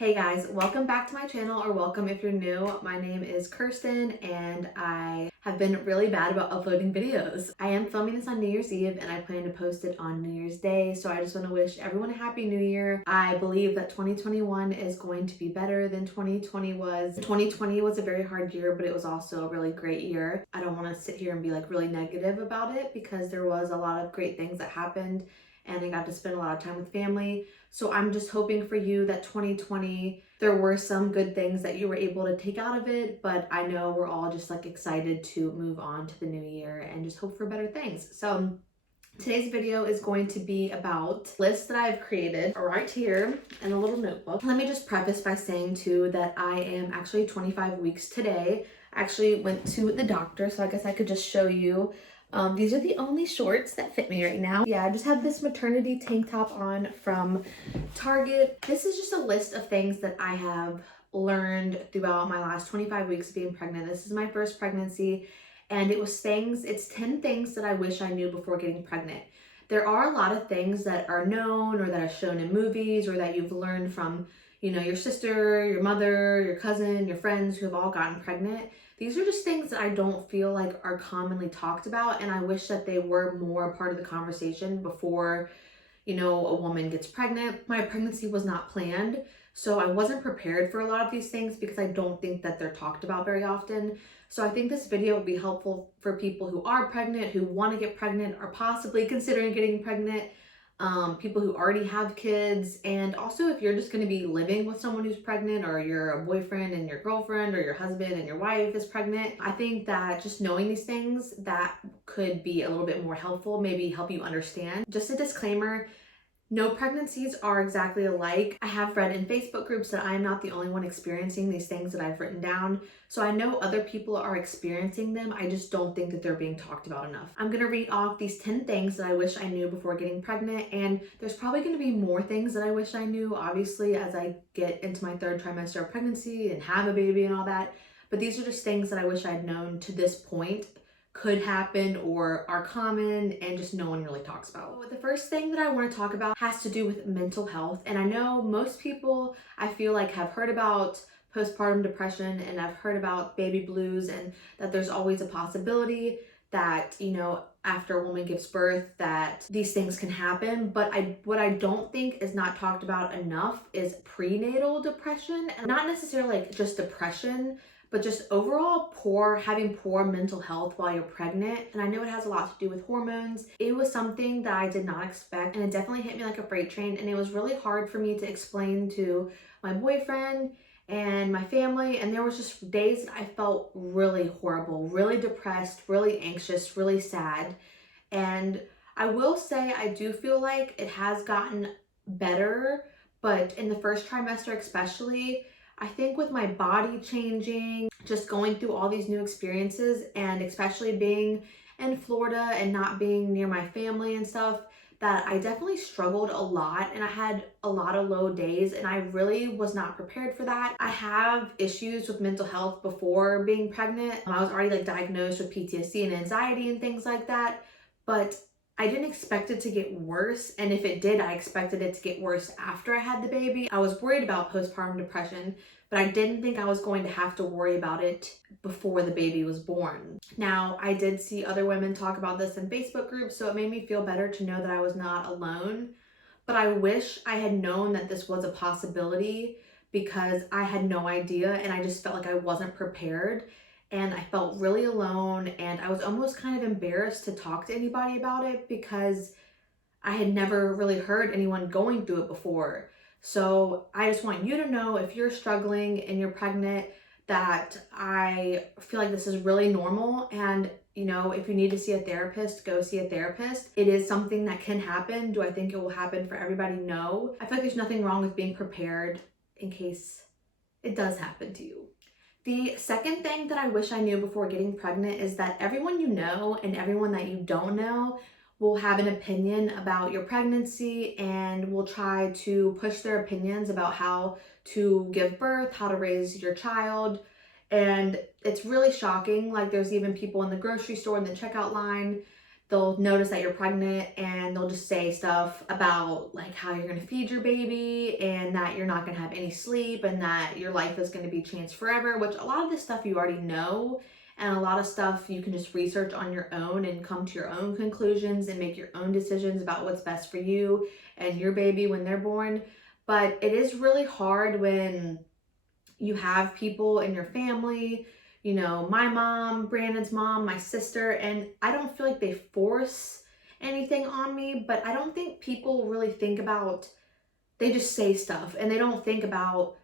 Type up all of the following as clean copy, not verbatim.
Hey guys, welcome back to my channel, or welcome if you're new. My name is Kirsten and I have been really bad about uploading videos. I am filming this on New Year's Eve and I plan to post it on New Year's Day, so I just want to wish everyone a happy new year. I believe that 2021 is going to be better than 2020 was. 2020 was a very hard year, but it was also a really great year. I don't want to sit here and be like really negative about it because there was a lot of great things that happened and I got to spend a lot of time with family. So I'm just hoping for you that 2020, there were some good things that you were able to take out of it, but I know we're all just like excited to move on to the new year and just hope for better things. So today's video is going to be about lists that I've created right here in a little notebook. Let me just preface by saying too that I am actually 25 weeks today. I actually went to the doctor, so I guess I could just show you. These are the only shorts that fit me right now. Yeah, I just have this maternity tank top on from Target. This is just a list of things that I have learned throughout my last 25 weeks of being pregnant. This is my first pregnancy, and it's 10 things that I wish I knew before getting pregnant. There are a lot of things that are known or that are shown in movies or that you've learned from, your sister, your mother, your cousin, your friends who have all gotten pregnant. These are just things that I don't feel like are commonly talked about, and I wish that they were more a part of the conversation before, a woman gets pregnant. My pregnancy was not planned, so I wasn't prepared for a lot of these things because I don't think that they're talked about very often. So I think this video will be helpful for people who are pregnant, who want to get pregnant, or possibly considering getting pregnant, people who already have kids, and also if you're just going to be living with someone who's pregnant, or you're a boyfriend and your girlfriend, or your husband and your wife is pregnant. I think that just knowing these things, that could be a little bit more helpful, maybe help you understand. Just a disclaimer, no pregnancies are exactly alike. I have read in Facebook groups that I am not the only one experiencing these things that I've written down. So I know other people are experiencing them. I just don't think that they're being talked about enough. I'm gonna read off these 10 things that I wish I knew before getting pregnant. And there's probably gonna be more things that I wish I knew, obviously, as I get into my third trimester of pregnancy and have a baby and all that. But these are just things that I wish I'd known to this point could happen or are common and just no one really talks about. So the first thing that I want to talk about has to do with mental health. And I know most people, I feel like, have heard about postpartum depression and I've heard about baby blues, and that there's always a possibility that, after a woman gives birth, that these things can happen. But what I don't think is not talked about enough is prenatal depression. And not necessarily like just depression, but just overall having poor mental health while you're pregnant. And I know it has a lot to do with hormones. It was something that I did not expect, and it definitely hit me like a freight train. And it was really hard for me to explain to my boyfriend and my family. And there was just days that I felt really horrible, really depressed, really anxious, really sad. And I will say I do feel like it has gotten better, but in the first trimester especially, I think with my body changing, just going through all these new experiences, and especially being in Florida and not being near my family and stuff, that I definitely struggled a lot and I had a lot of low days, and I really was not prepared for that. I have issues with mental health before being pregnant. I was already diagnosed with PTSD and anxiety and things like that, but I didn't expect it to get worse, and if it did, I expected it to get worse after I had the baby. I was worried about postpartum depression, but I didn't think I was going to have to worry about it before the baby was born. Now, I did see other women talk about this in Facebook groups, so it made me feel better to know that I was not alone. But I wish I had known that this was a possibility, because I had no idea and I just felt like I wasn't prepared. And I felt really alone, and I was almost kind of embarrassed to talk to anybody about it because I had never really heard anyone going through it before. So I just want you to know, if you're struggling and you're pregnant, that I feel like this is really normal. And if you need to see a therapist, go see a therapist. It is something that can happen. Do I think it will happen for everybody? No. I feel like there's nothing wrong with being prepared in case it does happen to you. The second thing that I wish I knew before getting pregnant is that everyone you know and everyone that you don't know will have an opinion about your pregnancy and will try to push their opinions about how to give birth, how to raise your child. And it's really shocking. There's even people in the grocery store in the checkout line they'll notice that you're pregnant and they'll just say stuff about like how you're gonna feed your baby and that you're not gonna have any sleep and that your life is gonna be changed forever, which a lot of this stuff you already know, and a lot of stuff you can just research on your own and come to your own conclusions and make your own decisions about what's best for you and your baby when they're born. But it is really hard when you have people in your family, you know, my mom, Brandon's mom, my sister, and I don't feel like they force anything on me, but I don't think people really think about, they just say stuff and they don't think about,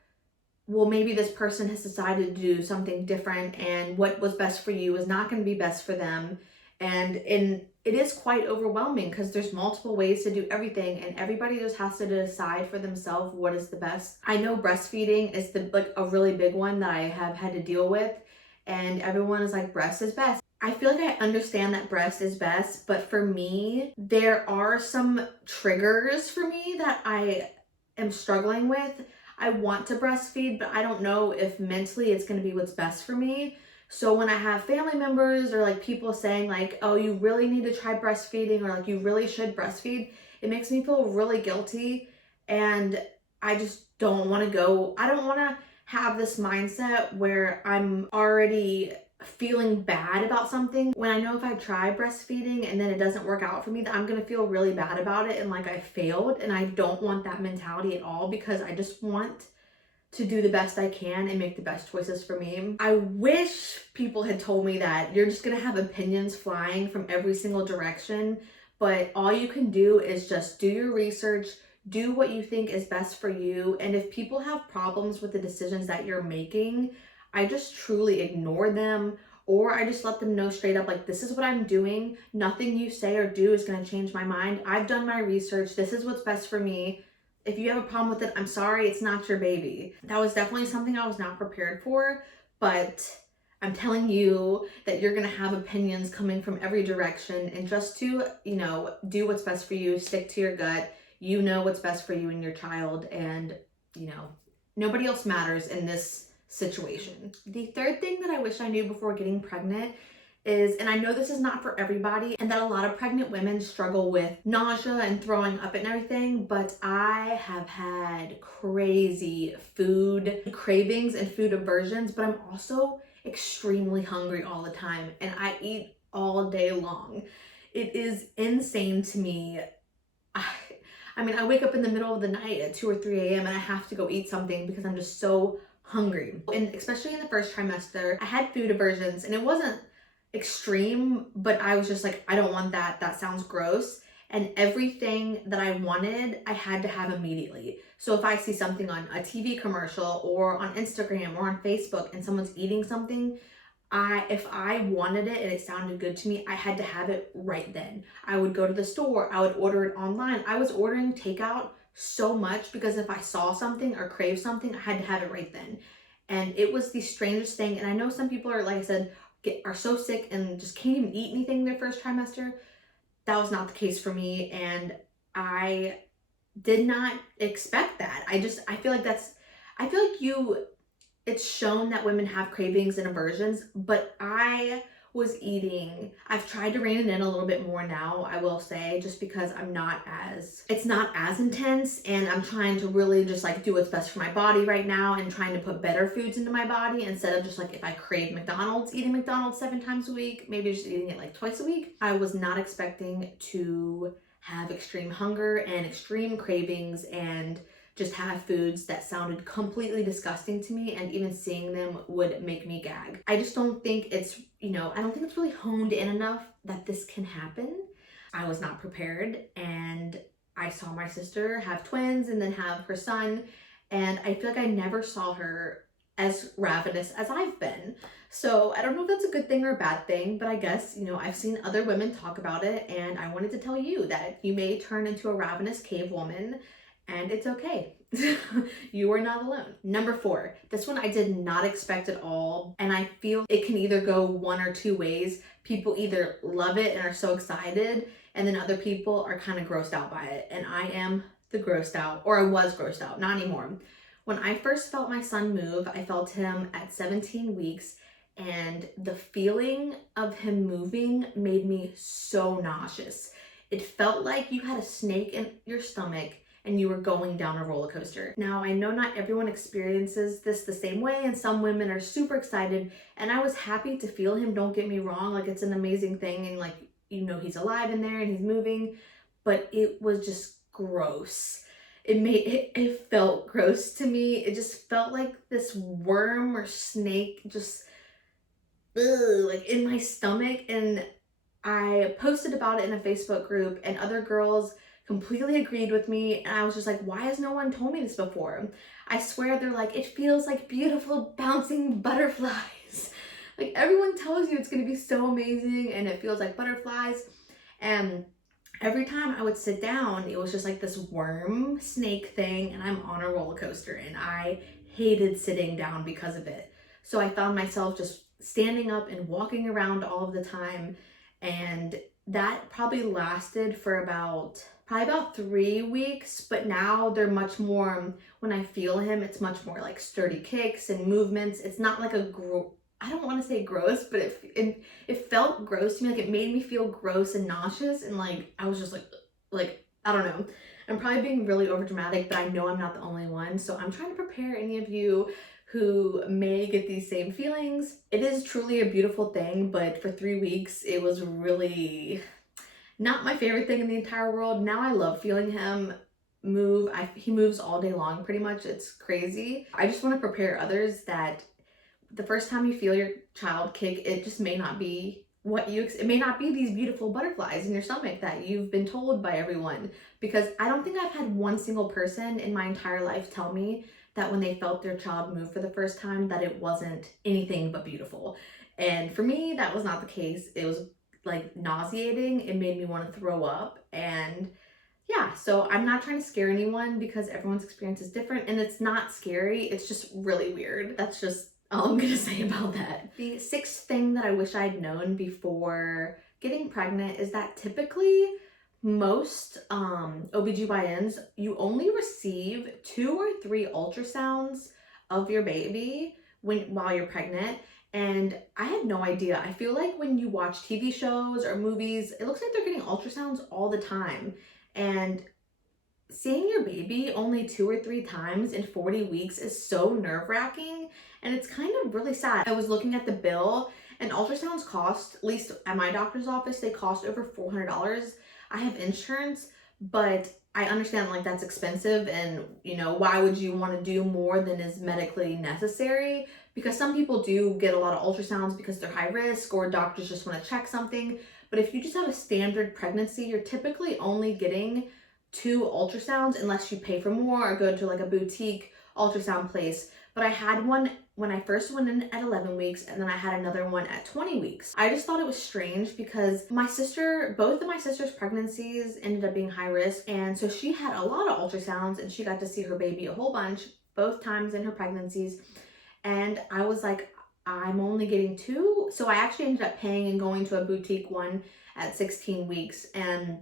well, maybe this person has decided to do something different and what was best for you is not going to be best for them. And it is quite overwhelming because there's multiple ways to do everything and everybody just has to decide for themselves what is the best. I know breastfeeding is a really big one that I have had to deal with, and everyone is like, breast is best. I feel like I understand that breast is best, but for me, there are some triggers for me that I am struggling with. I want to breastfeed, but I don't know if mentally it's going to be what's best for me. So when I have family members or like people saying like, oh, you really need to try breastfeeding or like you really should breastfeed, it makes me feel really guilty. And I just don't want to go. I don't want to have this mindset where I'm already feeling bad about something when I know if I try breastfeeding and then it doesn't work out for me, that I'm gonna feel really bad about it and like I failed. And I don't want that mentality at all because I just want to do the best I can and make the best choices for me. I wish people had told me that you're just gonna have opinions flying from every single direction, but all you can do is just do your research, do what you think is best for you. And if people have problems with the decisions that you're making, I just truly ignore them, or I just let them know straight up, like, this is what I'm doing. Nothing you say or do is going to change my mind. I've done my research. This is what's best for me. If you have a problem with it, I'm sorry, it's not your baby. That was definitely something I was not prepared for, but I'm telling you that you're going to have opinions coming from every direction, and just to, you know, do what's best for you, stick to your gut. You know what's best for you and your child, and, you know, nobody else matters in this situation. The third thing that I wish I knew before getting pregnant is, and I know this is not for everybody, and that a lot of pregnant women struggle with nausea and throwing up and everything, but I have had crazy food cravings and food aversions, but I'm also extremely hungry all the time and I eat all day long. It is insane to me. I mean, I wake up in the middle of the night at 2 or 3 a.m. and I have to go eat something because I'm just so hungry. And especially in the first trimester, I had food aversions and it wasn't extreme, but I was just like, I don't want that. That sounds gross. And everything that I wanted, I had to have immediately. So if I see something on a TV commercial or on Instagram or on Facebook and someone's eating something, if I wanted it and it sounded good to me, I had to have it right then. I would go to the store, I would order it online. I was ordering takeout so much because if I saw something or craved something, I had to have it right then. And it was the strangest thing. And I know some people are, like I said, are so sick and just can't even eat anything their first trimester. That was not the case for me. And I did not expect that. I feel like it's shown that women have cravings and aversions, but I was eating, I've tried to rein it in a little bit more now, I will say, just because it's not as intense, and I'm trying to really just like do what's best for my body right now and trying to put better foods into my body instead of just like, if I crave McDonald's, eating McDonald's 7 times a week, maybe just eating it like twice a week. I was not expecting to have extreme hunger and extreme cravings and just have foods that sounded completely disgusting to me, and even seeing them would make me gag. I just don't think it's, I don't think it's really honed in enough that this can happen. I was not prepared, and I saw my sister have twins and then have her son, and I feel like I never saw her as ravenous as I've been. So I don't know if that's a good thing or a bad thing, but I guess, I've seen other women talk about it, and I wanted to tell you that you may turn into a ravenous cave woman, and it's okay. You are not alone. Number 4, this one I did not expect at all, and I feel it can either go one or two ways. People either love it and are so excited, and then other people are kind of grossed out by it, and I am the grossed out, or I was grossed out, not anymore. When I first felt my son move, I felt him at 17 weeks, and the feeling of him moving made me so nauseous. It felt like you had a snake in your stomach and you were going down a roller coaster. Now, I know not everyone experiences this the same way, and some women are super excited, and I was happy to feel him, don't get me wrong, like it's an amazing thing, and like, you know, he's alive in there and he's moving, but it was just gross. It felt gross to me. It just felt like this worm or snake just like in my stomach, and I posted about it in a Facebook group, and other girls completely agreed with me, and I was just like, why has no one told me this before? I swear they're like, it feels like beautiful bouncing butterflies. Like everyone tells you it's gonna be so amazing and it feels like butterflies, and every time I would sit down, it was just like this worm snake thing, and I'm on a roller coaster, and I hated sitting down because of it. So I found myself just standing up and walking around all of the time, and that probably lasted for about 3 weeks. But now they're much more, when I feel him, it's much more like sturdy kicks and movements. It's not like I don't want to say gross, but it felt gross to me. Like it made me feel gross and nauseous, and like I was just like I don't know. I'm probably being really over dramatic, but I know I'm not the only one. So I'm trying to prepare any of you who may get these same feelings. It is truly a beautiful thing, but for 3 weeks, it was really not my favorite thing in the entire world. Now I love feeling him move. He moves all day long pretty much. It's crazy. I just want to prepare others that the first time you feel your child kick, it just may not be it may not be these beautiful butterflies in your stomach that you've been told by everyone. Because I don't think I've had one single person in my entire life tell me that when they felt their child move for the first time, that it wasn't anything but beautiful. And for me, that was not the case. It was like nauseating. It made me want to throw up. And yeah, so I'm not trying to scare anyone because everyone's experience is different, and it's not scary. It's just really weird. That's just all I'm gonna say about that. The sixth thing that I wish I'd known before getting pregnant is that typically most OBGYNs, you only receive 2 or 3 ultrasounds of your baby while you're pregnant. And I had no idea. I feel like when you watch TV shows or movies, it looks like they're getting ultrasounds all the time. And seeing your baby only 2 or 3 times in 40 weeks is so nerve-wracking, and it's kind of really sad. I was looking at the bill, and ultrasounds cost, at least at my doctor's office, they cost over $400. I have insurance, but I understand like that's expensive, and you know, why would you want to do more than is medically necessary? Because some people do get a lot of ultrasounds because they're high risk, or doctors just want to check something. But if you just have a standard pregnancy, you're typically only getting 2 ultrasounds unless you pay for more or go to like a boutique ultrasound place. But I had one when I first went in at 11 weeks, and then I had another one at 20 weeks. I just thought it was strange because both of my sister's pregnancies ended up being high risk, and so she had a lot of ultrasounds, and she got to see her baby a whole bunch both times in her pregnancies. And I was like, I'm only getting 2. So I actually ended up paying and going to a boutique one at 16 weeks, and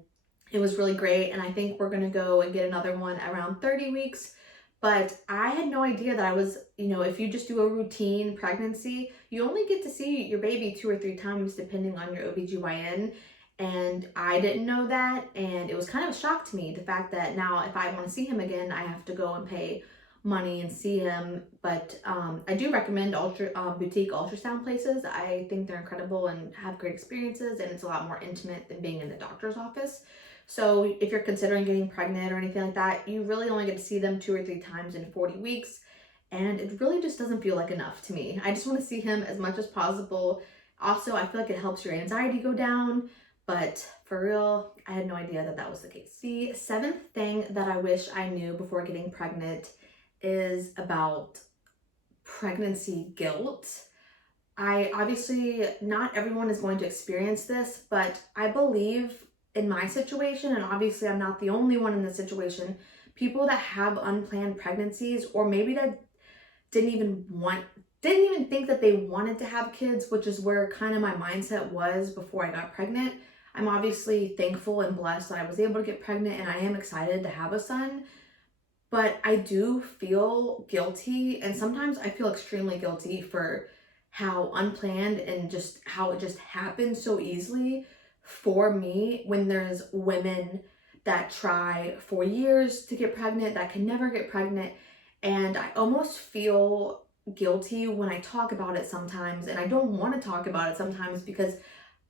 it was really great. And I think we're gonna go and get another one around 30 weeks. But I had no idea that I was, you know, if you just do a routine pregnancy, you only get to see your baby 2 or 3 times depending on your OBGYN. And I didn't know that, and it was kind of a shock to me, the fact that now if I want to see him again, I have to go and pay money and see him. But I do recommend boutique ultrasound places. I think they're incredible and have great experiences, and it's a lot more intimate than being in the doctor's office. So if you're considering getting pregnant or anything like that, you really only get to see them 2 or 3 times in 40 weeks. And it really just doesn't feel like enough to me. I just want to see him as much as possible. Also, I feel like it helps your anxiety go down. But for real, I had no idea that that was the case. The 7th thing that I wish I knew before getting pregnant is about pregnancy guilt. Obviously, not everyone is going to experience this, but I believe in my situation, and obviously I'm not the only one in this situation, people that have unplanned pregnancies, or maybe that didn't even think that they wanted to have kids, which is where kind of my mindset was before I got pregnant. I'm obviously thankful and blessed that I was able to get pregnant, and I am excited to have a son. But I do feel guilty, and sometimes I feel extremely guilty for how unplanned and just how it just happens so easily for me when there's women that try for years to get pregnant that can never get pregnant. And I almost feel guilty when I talk about it sometimes, and I don't want to talk about it sometimes because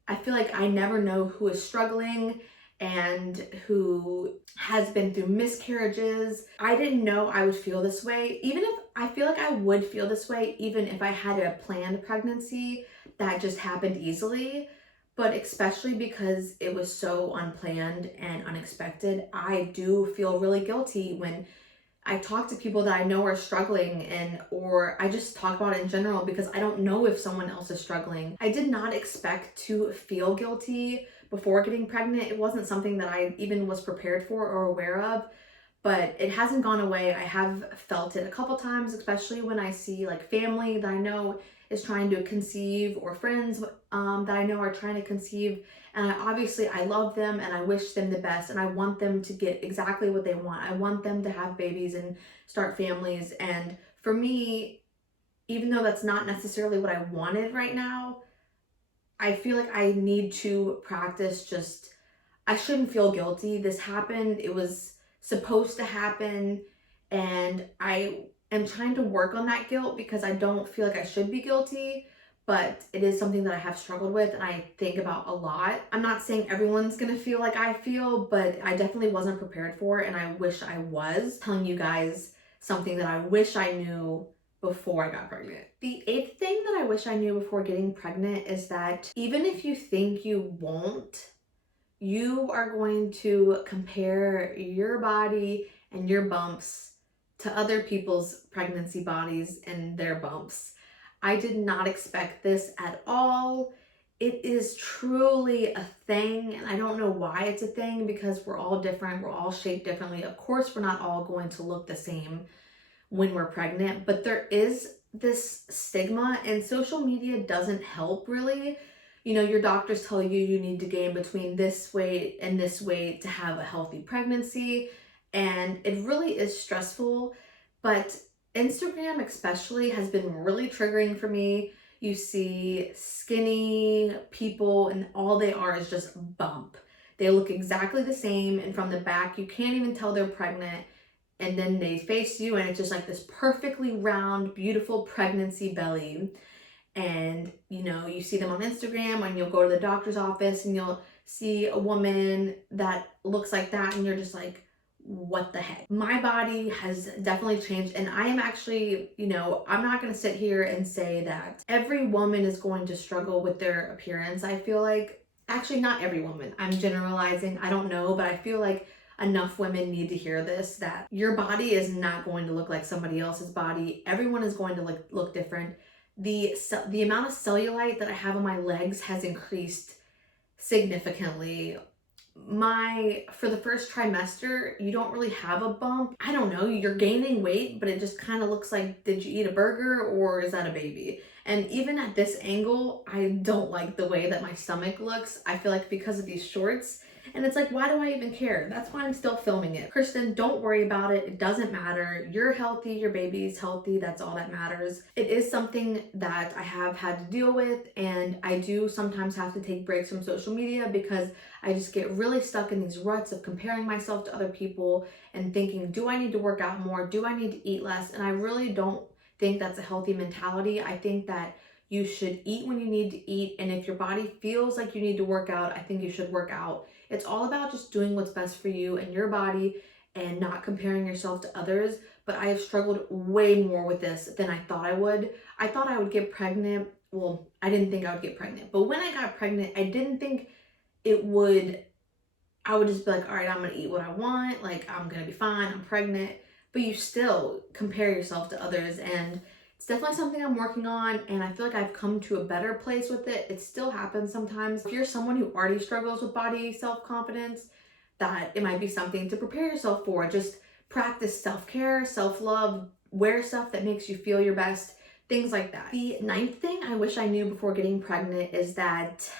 I feel like I never know who is struggling and who has been through miscarriages. I didn't know I would feel this way, even if I feel like I would feel this way, even if I had a planned pregnancy that just happened easily. But especially because it was so unplanned and unexpected, I do feel really guilty when I talk to people that I know are struggling, and or I just talk about it in general because I don't know if someone else is struggling. I did not expect to feel guilty before getting pregnant. It wasn't something that I even was prepared for or aware of, but it hasn't gone away. I have felt it a couple times, especially when I see like family that I know is trying to conceive, or friends that I know are trying to conceive. And I love them and I wish them the best, and I want them to get exactly what they want. I want them to have babies and start families. And for me, even though that's not necessarily what I wanted right now, I feel like I need to practice just, I shouldn't feel guilty. This happened. It was supposed to happen. And I am trying to work on that guilt because I don't feel like I should be guilty, but it is something that I have struggled with and I think about a lot. I'm not saying everyone's gonna feel like I feel, but I definitely wasn't prepared for it, and I wish I was. Telling you guys something that I wish I knew before I got pregnant. The eighth thing that I wish I knew before getting pregnant is that even if you think you won't, you are going to compare your body and your bumps to other people's pregnancy bodies and their bumps. I did not expect this at all. It is truly a thing, and I don't know why it's a thing because we're all different, we're all shaped differently. Of course, we're not all going to look the same when we're pregnant, but there is this stigma, and social media doesn't help really. You know, your doctors tell you you need to gain between this weight and this weight to have a healthy pregnancy, and it really is stressful. But Instagram especially has been really triggering for me. You see skinny people and all they are is just bump. They look exactly the same, and from the back you can't even tell they're pregnant, and then they face you and it's just like this perfectly round, beautiful pregnancy belly. And you know, you see them on Instagram, and you'll go to the doctor's office and you'll see a woman that looks like that, and you're just like, what the heck? My body has definitely changed, and I am actually, you know, I'm not gonna sit here and say that every woman is going to struggle with their appearance. I feel like, actually, not every woman, I'm generalizing, I don't know, but I feel like enough women need to hear this, that your body is not going to look like somebody else's body. Everyone is going to look different. The amount of cellulite that I have on my legs has increased significantly. For the first trimester, you don't really have a bump. I don't know, you're gaining weight, but it just kind of looks like, did you eat a burger or is that a baby? And even at this angle, I don't like the way that my stomach looks. I feel like because of these shorts, and it's like, why do I even care? That's why I'm still filming it. Kristen, don't worry about it. It doesn't matter. You're healthy, your baby's healthy. That's all that matters. It is something that I have had to deal with, and I do sometimes have to take breaks from social media because I just get really stuck in these ruts of comparing myself to other people and thinking, do I need to work out more? Do I need to eat less? And I really don't think that's a healthy mentality. I think that you should eat when you need to eat, and if your body feels like you need to work out, I think you should work out. It's all about just doing what's best for you and your body and not comparing yourself to others. But I have struggled way more with this than I thought I would. I thought I would get pregnant. Well, I didn't think I would get pregnant, but when I got pregnant, I didn't think I would just be like, all right, I'm gonna eat what I want, like I'm gonna be fine, I'm pregnant. But you still compare yourself to others, and it's definitely something I'm working on, and I feel like I've come to a better place with it. It still happens sometimes. If you're someone who already struggles with body self-confidence, that it might be something to prepare yourself for. Just practice self-care, self-love, wear stuff that makes you feel your best, things like that. The ninth thing I wish I knew before getting pregnant is that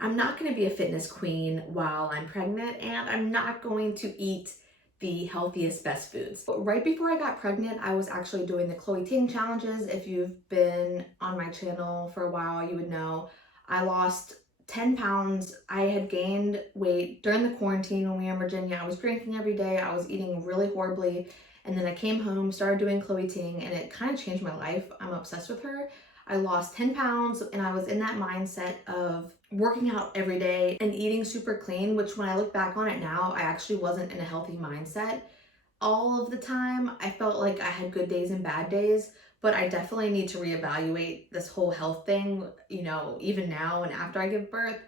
I'm not going to be a fitness queen while I'm pregnant, and I'm not going to eat the healthiest, best foods. But right before I got pregnant, I was actually doing the Chloe Ting challenges. If you've been on my channel for a while, you would know I lost 10 pounds. I had gained weight during the quarantine when we were in Virginia. I was drinking every day. I was eating really horribly. And then I came home, started doing Chloe Ting, and it kind of changed my life. I'm obsessed with her. I lost 10 pounds and I was in that mindset of working out every day and eating super clean, which when I look back on it now, I actually wasn't in a healthy mindset all of the time. I felt like I had good days and bad days, but I definitely need to reevaluate this whole health thing, you know, even now and after I give birth.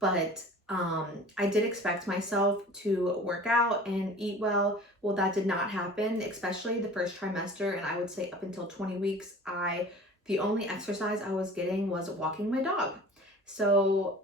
But I did expect myself to work out and eat well. Well, that did not happen, especially the first trimester. And I would say up until 20 weeks, the only exercise I was getting was walking my dog. So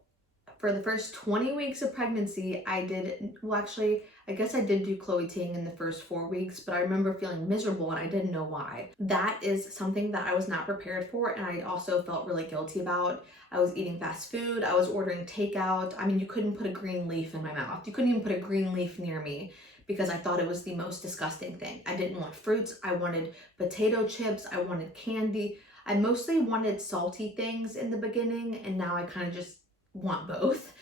for the first 20 weeks of pregnancy, I guess I did do Chloe Ting in the first 4 weeks, but I remember feeling miserable and I didn't know why. That is something that I was not prepared for, and I also felt really guilty about. I was eating fast food, I was ordering takeout. I mean, you couldn't put a green leaf in my mouth. You couldn't even put a green leaf near me because I thought it was the most disgusting thing. I didn't want fruits, I wanted potato chips, I wanted candy. I mostly wanted salty things in the beginning, and now I kind of just want both.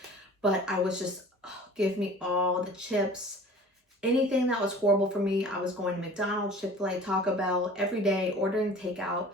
But I was just, give me all the chips. Anything that was horrible for me, I was going to McDonald's, Chick-fil-A, Taco Bell every day, ordering takeout.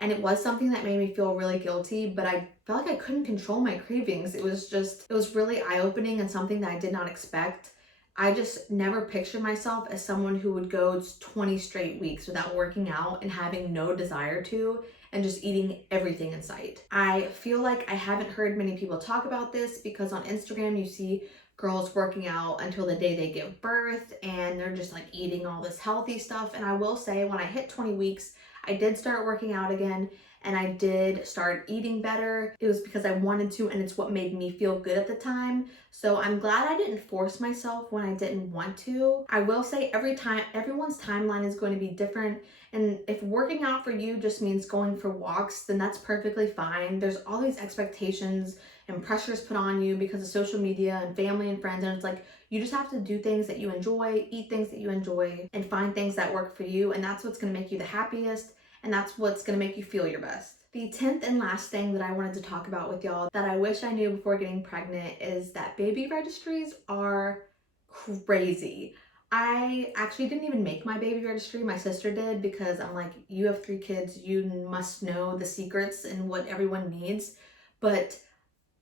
And it was something that made me feel really guilty, but I felt like I couldn't control my cravings. It was really eye-opening and something that I did not expect. I just never pictured myself as someone who would go 20 straight weeks without working out and having no desire to, and just eating everything in sight. I feel like I haven't heard many people talk about this because on Instagram you see girls working out until the day they give birth and they're just like eating all this healthy stuff. And I will say when I hit 20 weeks, I did start working out again and I did start eating better. It was because I wanted to, and it's what made me feel good at the time. So I'm glad I didn't force myself when I didn't want to. I will say everyone's timeline is going to be different. And if working out for you just means going for walks, then that's perfectly fine. There's all these expectations and pressures put on you because of social media and family and friends. And it's like, you just have to do things that you enjoy, eat things that you enjoy, and find things that work for you. And that's what's going to make you the happiest. And that's what's going to make you feel your best. The 10th and last thing that I wanted to talk about with y'all that I wish I knew before getting pregnant is that baby registries are crazy. I actually didn't even make my baby registry. My sister did because I'm like, you have 3 kids, you must know the secrets and what everyone needs. But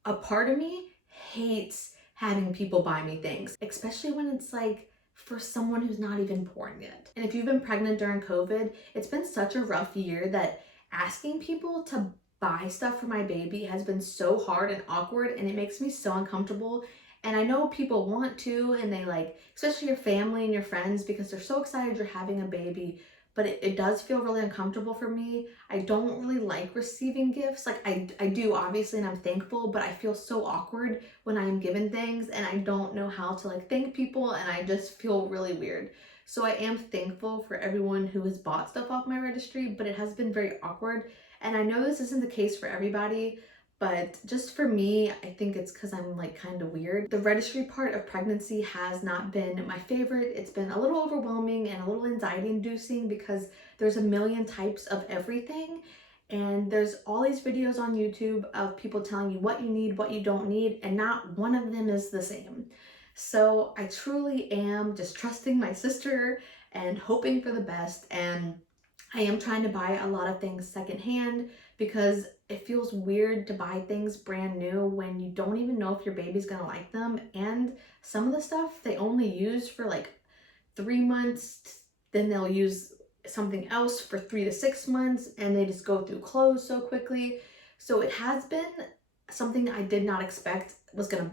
a part of me hates having people buy me things, especially when it's like for someone who's not even born yet. And if you've been pregnant during COVID, it's been such a rough year that asking people to buy stuff for my baby has been so hard and awkward, and it makes me so uncomfortable. And I know people want to, and they like, especially your family and your friends, because they're so excited you're having a baby, but it does feel really uncomfortable for me. I don't really like receiving gifts. Like I do obviously, and I'm thankful, but I feel so awkward when I am given things and I don't know how to like thank people, and I just feel really weird. So I am thankful for everyone who has bought stuff off my registry, but it has been very awkward. And I know this isn't the case for everybody, but just for me, I think it's because I'm like kind of weird. The registry part of pregnancy has not been my favorite. It's been a little overwhelming and a little anxiety inducing because there's a million types of everything. And there's all these videos on YouTube of people telling you what you need, what you don't need, and not one of them is the same. So I truly am just trusting my sister and hoping for the best. And I am trying to buy a lot of things secondhand because it feels weird to buy things brand new when you don't even know if your baby's gonna like them. And some of the stuff they only use for like 3 months, then they'll use something else for 3 to 6 months, and they just go through clothes so quickly. So it has been something I did not expect was gonna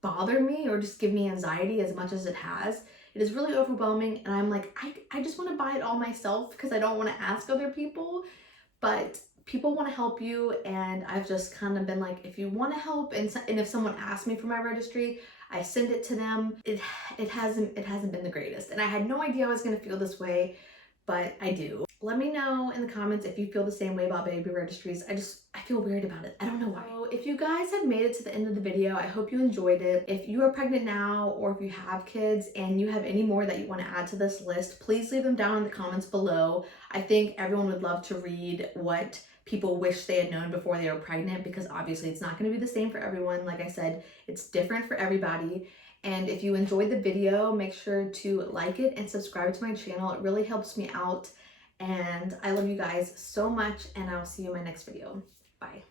bother me or just give me anxiety as much as it has. It is really overwhelming, and I'm like, I just want to buy it all myself because I don't want to ask other people, but people want to help you, and I've just kind of been like, if you want to help, and if someone asks me for my registry, I send it to them. It hasn't been the greatest, and I had no idea I was going to feel this way, but I do. Let me know in the comments if you feel the same way about baby registries. I feel weird about it. I don't know why. So if you guys have made it to the end of the video, I hope you enjoyed it. If you are pregnant now, or if you have kids and you have any more that you want to add to this list, please leave them down in the comments below. I think everyone would love to read what people wish they had known before they were pregnant, because obviously it's not going to be the same for everyone. Like I said, it's different for everybody. And if you enjoyed the video, make sure to like it and subscribe to my channel. It really helps me out. And I love you guys so much, and I will see you in my next video. Bye.